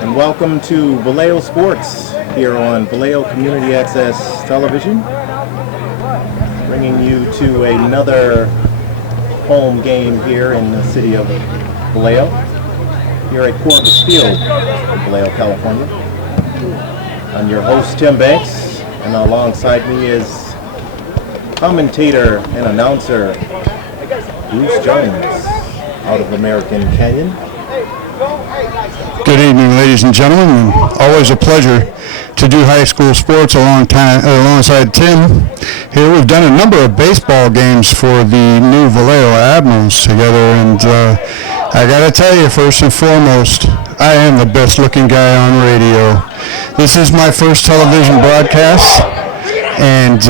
And welcome to Vallejo Sports here on Vallejo Community Access Television, bringing you to another home game here in the city of Vallejo, here at Corpus Field, Vallejo, California. I'm your host, Tim Banks, and alongside me is commentator and announcer Bruce Jones out of American Canyon. Good evening, ladies and gentlemen. Always a pleasure to do high school sports alongside Tim. Here we've done a number of baseball games for the new Vallejo Admirals together, and I gotta tell you, first and foremost, I am the best looking guy on radio. This is my first television broadcast, and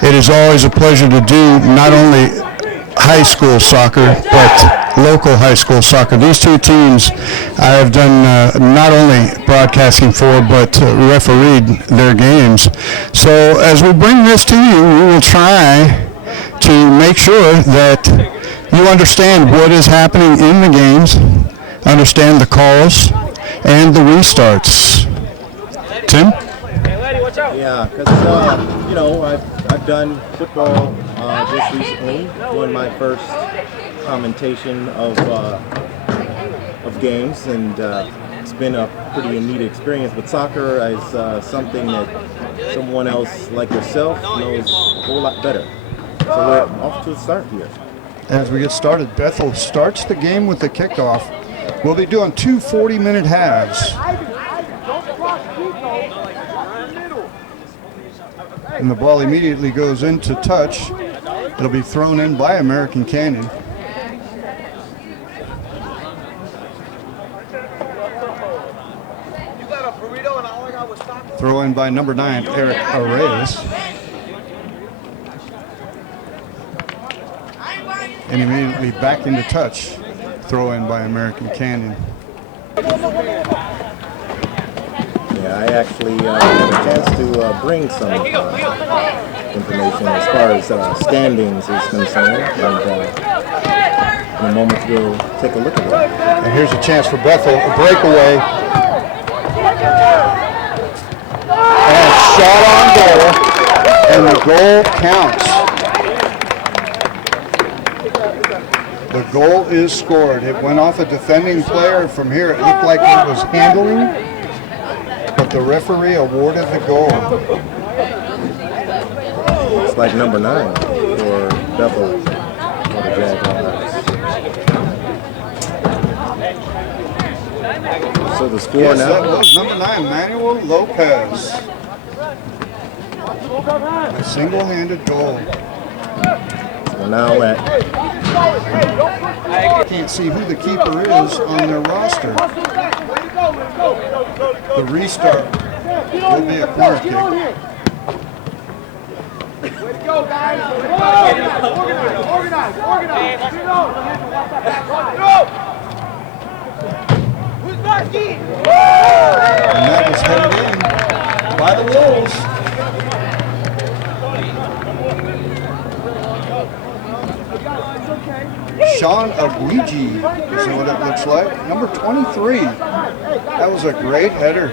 it is always a pleasure to do not only high school soccer, but local high school soccer. These two teams I have done not only broadcasting for, but refereed their games. So as we bring this to you, we will try to make sure that you understand what is happening in the games, understand the calls, and the restarts. Tim? Yeah, because, I've done football just recently, doing my first commentation of games, and it's been a pretty neat experience. But soccer is something that someone else like yourself knows a whole lot better. So we're off to the start here. As we get started, Bethel starts the game with the kickoff. We'll be doing two 40-minute halves. And the ball immediately goes into touch. It'll be thrown in by American Canyon. Throw in by number 9, Eric Arreyes. And immediately back into touch. Throw in by American Canyon. Yeah, I actually had a chance to bring some information as far as standings is concerned. And in a moment we'll take a look at it. And here's a chance for Bethel, a breakaway. And shot on goal, and the goal counts. The goal is scored. It went off a defending player. From here it looked like it was handling, but the referee awarded the goal. It's like number 9 for Bethel Jaguars. So the score yes, now. That was number 9, Manuel Lopez. A single-handed goal. So now I can't see who the keeper is on their roster. The restart will be a corner kick. Way to go, guys. Organize. Who's marking? And that was headed in by the Wolves. Sean Aguigi is what it looks like. Number 23. That was a great header.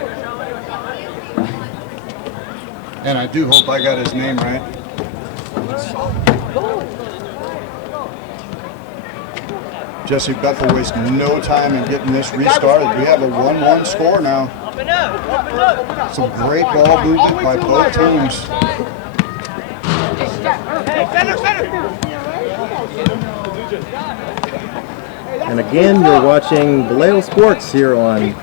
And I do hope I got his name right. Jesse Bethel wasted no time in getting this restarted. We have a 1-1 score now. Some great ball movement by both teams. And again, you're watching Vallejo Sports here on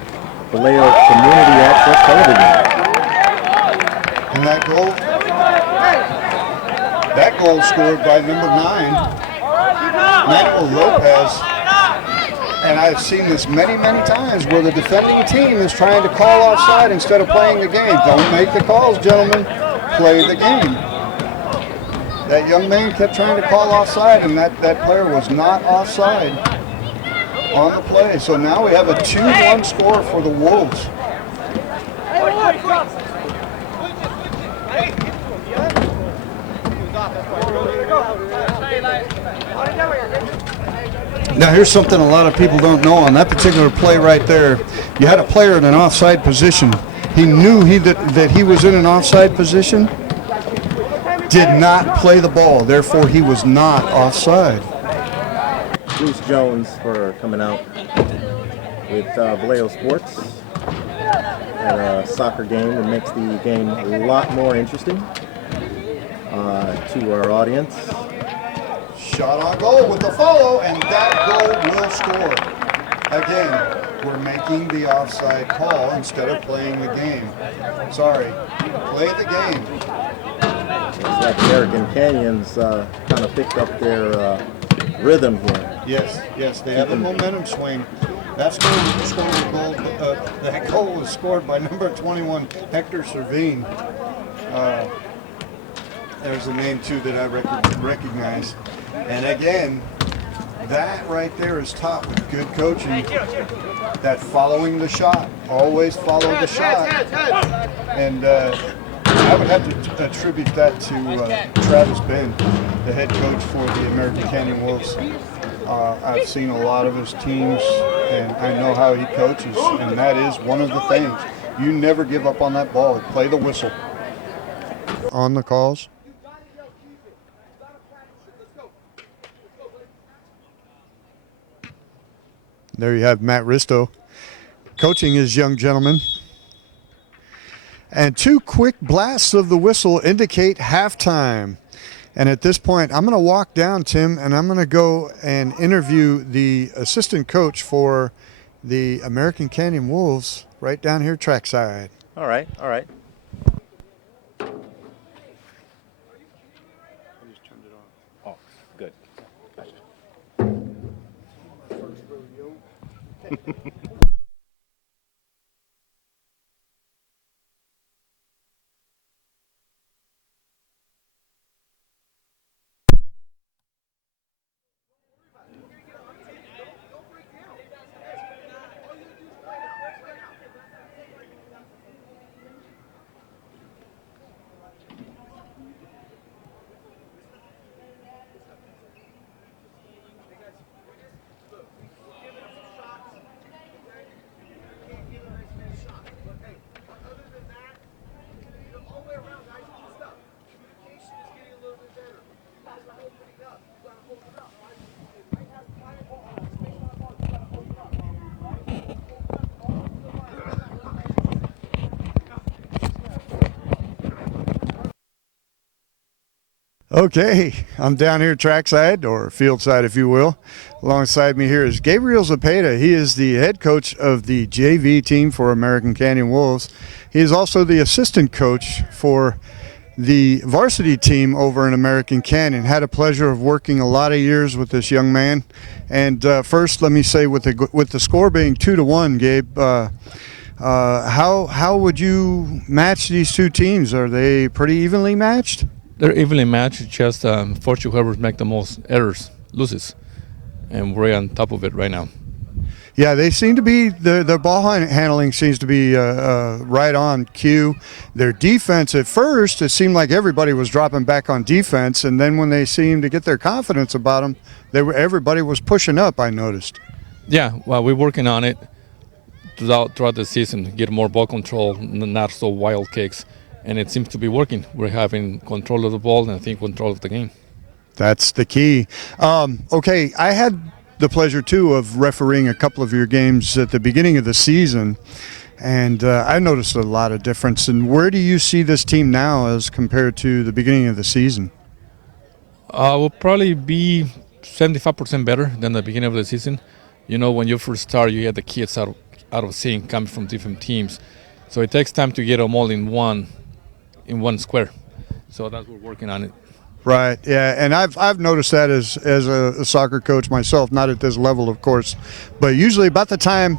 Vallejo Community Access Television. And that goal scored by number 9, Manuel Lopez. And I've seen this many, many times where the defending team is trying to call offside instead of playing the game. Don't make the calls, gentlemen. Play the game. That young man kept trying to call offside, and that player was not offside on the play. So now we have a 2-1 score for the Wolves. Now here's something a lot of people don't know. On that particular play right there, you had a player in an offside position. He knew that he was in an offside position, did not play the ball, therefore he was not offside. Bruce Jones for coming out with Vallejo Sports at a soccer game that makes the game a lot more interesting to our audience. Shot on goal with the follow, and that goal will score. Again, we're making the offside call instead of playing the game. Sorry, play the game. Looks like American Canyons kind of picked up their rhythm here. Yes, they have a momentum swing. That goal was scored by number 21, Hector Servine. There's a name too that I recognize. And again, that right there is taught with good coaching. That following the shot, always follow the shot. And I would have to attribute that to Travis Ben, the head coach for the American Canyon Wolves. I've seen a lot of his teams, and I know how he coaches, and that is one of the things. You never give up on that ball. Play the whistle. On the calls. There you have Matt Risto coaching his young gentlemen. And 2 quick blasts of the whistle indicate halftime. And at this point, I'm going to walk down, Tim, and I'm going to go and interview the assistant coach for the American Canyon Wolves right down here trackside. All right. I just turned it on. Oh, good. Gotcha. Okay, I'm down here trackside, or field side if you will. Alongside me here is Gabriel Zepeda. He is the head coach of the JV team for American Canyon Wolves. He is also the assistant coach for the varsity team over in American Canyon. Had a pleasure of working a lot of years with this young man. And first, let me say, with the score being 2-1, Gabe, how would you match these two teams? Are they pretty evenly matched? They're evenly matched, just fortunately whoever make the most errors loses. And we're on top of it right now. Yeah, they seem to be, their ball handling seems to be right on cue. Their defense, at first, it seemed like everybody was dropping back on defense, and then when they seemed to get their confidence about them, everybody was pushing up, I noticed. Yeah, well, we're working on it throughout the season, get more ball control, not so wild kicks. And it seems to be working. We're having control of the ball and I think control of the game. That's the key. Okay, I had the pleasure, too, of refereeing a couple of your games at the beginning of the season, and I noticed a lot of difference. And where do you see this team now as compared to the beginning of the season? We'll probably be 75% better than the beginning of the season. You know, when you first start, you get the kids out of sync coming from different teams. So it takes time to get them all in one square. So that's what we're working on it. Right, yeah, and I've noticed that as a soccer coach myself, not at this level, of course, but usually about the time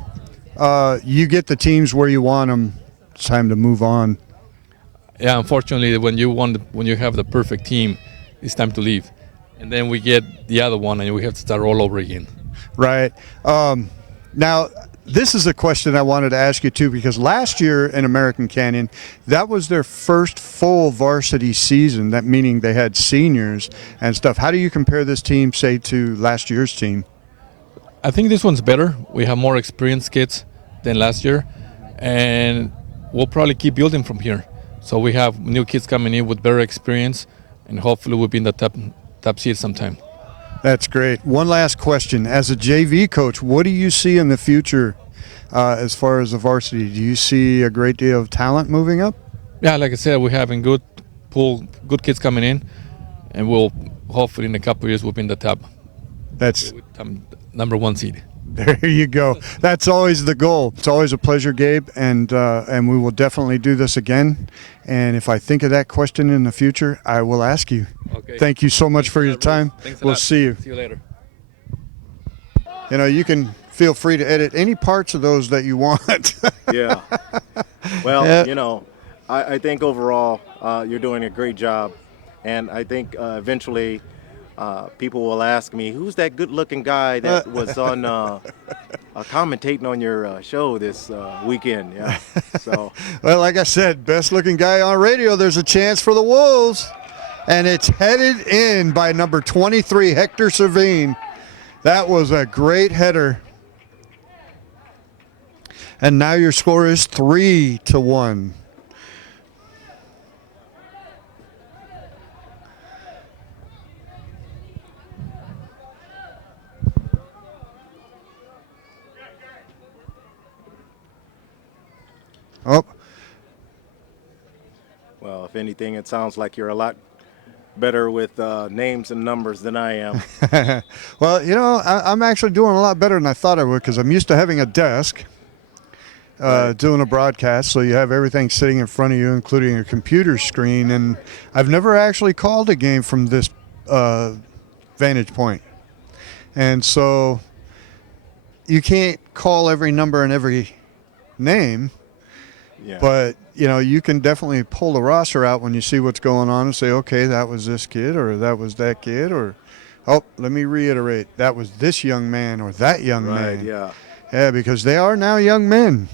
you get the teams where you want them, it's time to move on. Yeah, unfortunately, when you have the perfect team, it's time to leave, and then we get the other one, and we have to start all over again. Right. Now, this is a question I wanted to ask you, too, because last year in American Canyon, that was their first full varsity season, that meaning they had seniors and stuff. How do you compare this team, say, to last year's team? I think this one's better. We have more experienced kids than last year, and we'll probably keep building from here. So we have new kids coming in with better experience, and hopefully we'll be in the top seed sometime. That's great. One last question. As a JV coach, what do you see in the future as far as the varsity? Do you see a great deal of talent moving up? Yeah, like I said, we're having good kids coming in, and we'll hopefully in a couple of years we'll be in the top. That's number 1 seed. There you go. That's always the goal. It's always a pleasure, Gabe, and we will definitely do this again. And if I think of that question in the future, I will ask you. Okay. Thank you so much for your time. Thanks a We'll lot. see you. See you later. You know, you can feel free to edit any parts of those that you want. Yeah. Well, Yeah. you know, I think overall you're doing a great job. And I think eventually people will ask me, who's that good-looking guy that was on commentating on your show this weekend? Yeah. So. Well, like I said, best looking guy on radio. There's a chance for the Wolves. And it's headed in by number 23, Hector Servine. That was a great header. And now your score is 3-1. Oh. Well, if anything, it sounds like you're a lot better with names and numbers than I am. Well, you know, I'm actually doing a lot better than I thought I would because I'm used to having a desk doing a broadcast, so you have everything sitting in front of you, including a computer screen, and I've never actually called a game from this vantage point. And so you can't call every number and every name, Yeah. but you know, you can definitely pull the roster out when you see what's going on and say, okay, that was this kid or that was that kid, or, oh, let me reiterate, that was this young man or that young man. Right, yeah. Yeah, because they are now young men.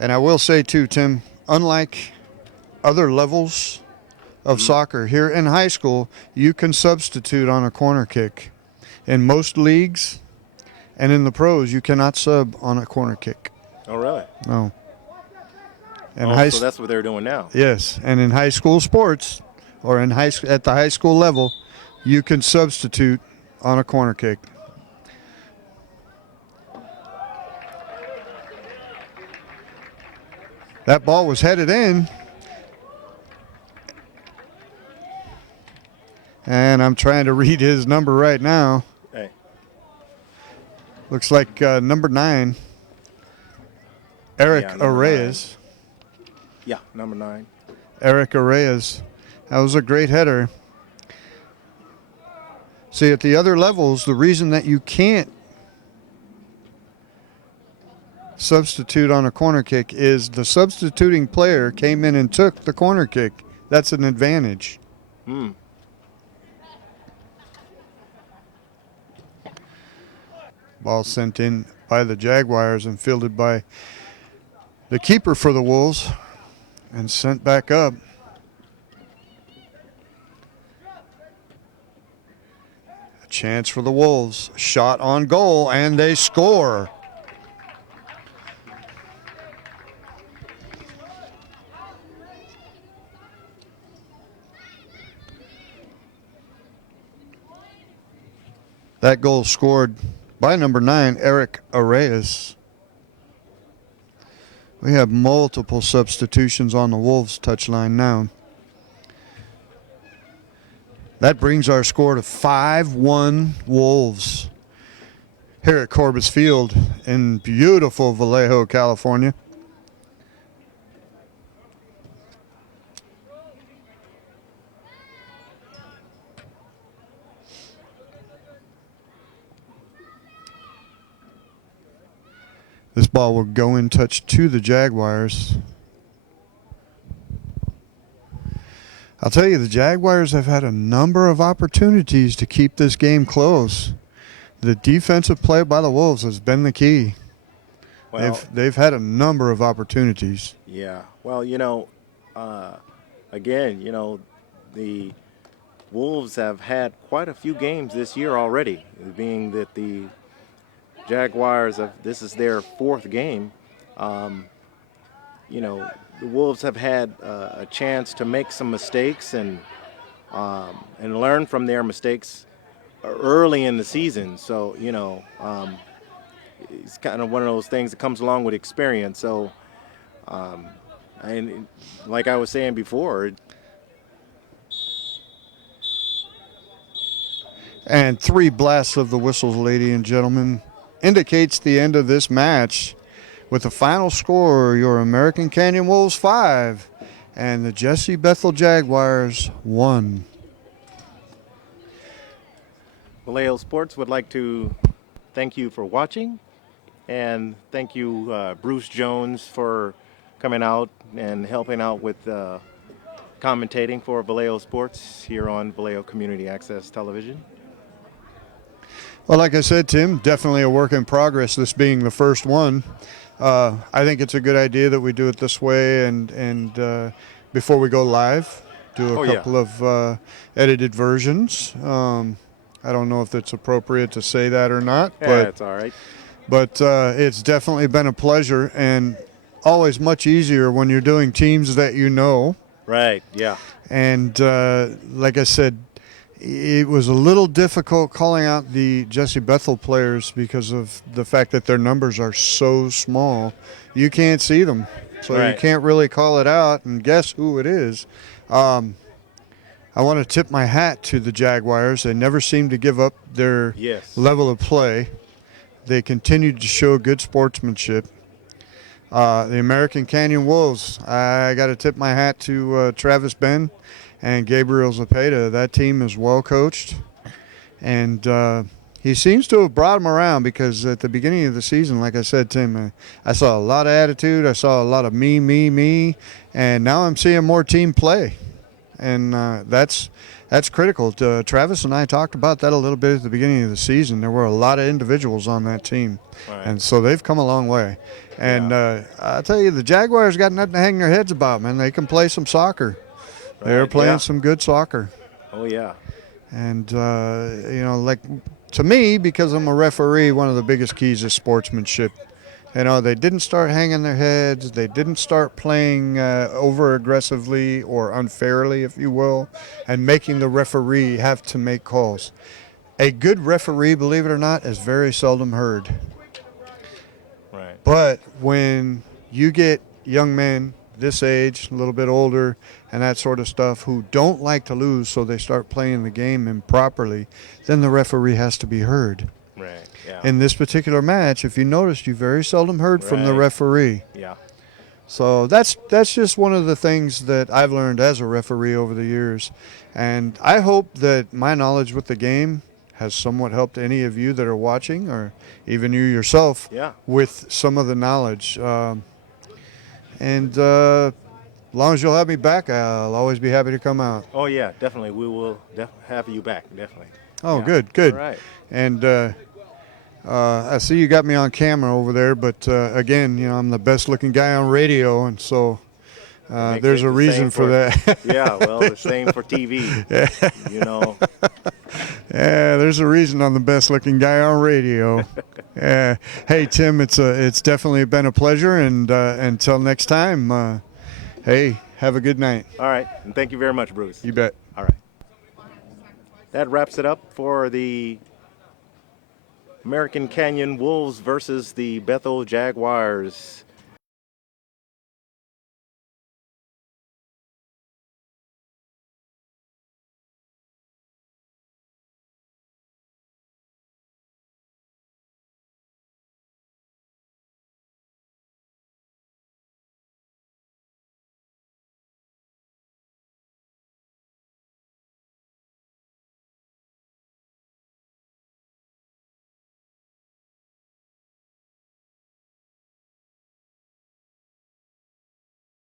And I will say, too, Tim, unlike other levels of soccer, here in high school, you can substitute on a corner kick. In most leagues and in the pros, you cannot sub on a corner kick. Oh, really? No. And So that's what they're doing now. Yes, and in high school sports or in at the high school level, you can substitute on a corner kick. That ball was headed in. And I'm trying to read his number right now. Hey. Looks like number 9, Eric Yeah, number Arreyes. Yeah, number 9. Eric Arreyes. That was a great header. See, at the other levels, the reason that you can't substitute on a corner kick is the substituting player came in and took the corner kick. That's an advantage. Ball sent in by the Jaguars and fielded by the keeper for the Wolves and sent back up. A chance for the Wolves. Shot on goal, and they score. That goal scored by number 9, Eric Arreyes. We have multiple substitutions on the Wolves touchline now. That brings our score to 5-1 Wolves here at Corbis Field in beautiful Vallejo, California. This ball will go in touch to the Jaguars. I'll tell you, the Jaguars have had a number of opportunities to keep this game close. The defensive play by the Wolves has been the key. Well, They've had a number of opportunities. yeah. Well, you know, again, you know, the Wolves have had quite a few games this year already, being that the Jaguars this is their fourth game. You know, the Wolves have had a chance to make some mistakes and learn from their mistakes early in the season. So, you know, it's kind of one of those things that comes along with experience. So, and like I was saying before, And 3 blasts of the whistles, ladies and gentlemen, indicates the end of this match. With the final score, your American Canyon Wolves 5 and the Jesse Bethel Jaguars 1. Vallejo Sports would like to thank you for watching, and thank you, Bruce Jones, for coming out and helping out with commentating for Vallejo Sports here on Vallejo Community Access Television. Well, like I said, Tim, definitely a work in progress, this being the first one. I think it's a good idea that we do it this way, and before we go live, do a couple of edited versions. I don't know if it's appropriate to say that or not. Yeah, but it's all right. But it's definitely been a pleasure, and always much easier when you're doing teams that you know. Right, yeah. And like I said, it was a little difficult calling out the Jesse Bethel players because of the fact that their numbers are so small. You can't see them, so Right. you can't really call it out and guess who it is. I want to tip my hat to the Jaguars. They never seem to give up their level of play. They continued to show good sportsmanship. The American Canyon Wolves, I got to tip my hat to Travis Ben and Gabriel Zapata. That team is well coached, and he seems to have brought them around, because at the beginning of the season, like I said, Tim, I saw a lot of attitude. I saw a lot of me, and now I'm seeing more team play, and that's critical. Travis and I talked about that a little bit at the beginning of the season. There were a lot of individuals on that team, and so they've come a long way. And I'll tell you, the Jaguars got nothing to hang their heads about, man. They can play some soccer. They're playing some good soccer. Oh, yeah. And, you know, like, to me, because I'm a referee, one of the biggest keys is sportsmanship. You know, they didn't start hanging their heads. They didn't start playing over-aggressively or unfairly, if you will, and making the referee have to make calls. A good referee, believe it or not, is very seldom heard. Right. But when you get young men this age, a little bit older, and that sort of stuff, who don't like to lose, so they start playing the game improperly, then the referee has to be heard. Right, yeah. In this particular match, if you noticed, you very seldom heard from the referee. Yeah. So that's just one of the things that I've learned as a referee over the years. And I hope that my knowledge with the game has somewhat helped any of you that are watching, or even you yourself, with some of the knowledge. And as long as you'll have me back, I'll always be happy to come out. Oh, yeah, definitely. We will have you back, definitely. Oh, good. All right. And I see you got me on camera over there, but again, you know, I'm the best looking guy on radio, and so there's a reason for that. Yeah, well, the same for TV, you know. Yeah, there's a reason I'm the best looking guy on radio. Hey, Tim, it's definitely been a pleasure, and until next time, hey, have a good night. All right, and thank you very much, Bruce. You bet. All right. That wraps it up for the American Canyon Wolves versus the Bethel Jaguars.